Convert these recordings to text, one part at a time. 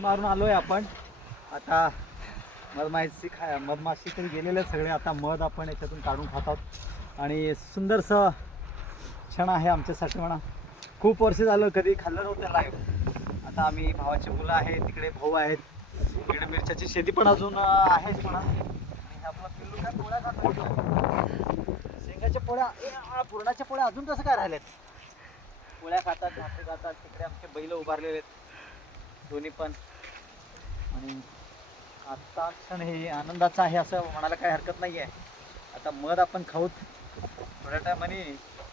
मारून आलोय आपण आता. मधमाशी तरी गेलेले सगळे. आता मध आपण याच्यातून काढून खातात आणि सुंदरसं क्षण आहे आमच्यासाठी म्हणा. खूप वर्ष झालं कधी खाल्लं नव्हतं लाईव्ह. आता आम्ही भावाची मुलं आहेत, तिकडे भाऊ आहेत, तिकडे मिरच्याची शेती पण अजून आहेच म्हणा. आणि आपला पिल्लू काय पोळ्या खातो, शेंगाच्या पोळ्या, पुरणाच्या पोळ्या अजून कसं काय राहिल्यात. पोळ्या खातात, भाकरी खातात. तिकडे आमचे बैल उभारलेले आहेत दोन्ही पण. आणि आजचा क्षण हे आनंदाचा आहे असं म्हणायला काही हरकत नाही आहे. आता मध आपण खाऊत थोड्या टायमाने.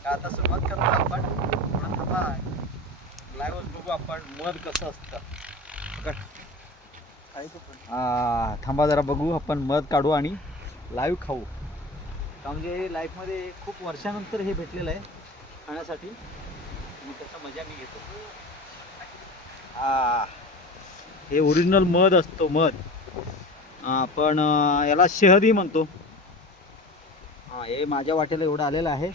आता सुरुवात करतो आपण. थोडं थांबा, लाईव्ह बघू आपण मध कसं असतं. थांबा जरा बघू आपण मध काढू आणि लाईव्ह खाऊ. का म्हणजे लाईफमध्ये खूप वर्षानंतर हे भेटलेलं आहे खाण्यासाठी आणि त्याचा मजा मी घेतो. हे ओरिजिनल मध असतो. मध आपण याला शहदही म्हणतो. हे माझ्या वाटेला एवढं आलेलं आहे.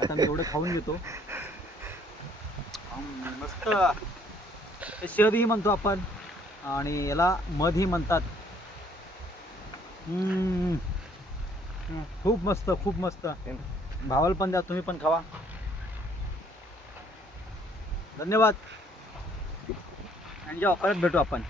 आता मी एवढं खाऊन घेतो. मस्त. हे शहदही म्हणतो आपण आणि याला मधही म्हणतात. खूप मस्त, खूप मस्त. भावाला पण द्या, तुम्ही पण खावा. धन्यवाद. आणि जेव्हा परत भेटू आपण.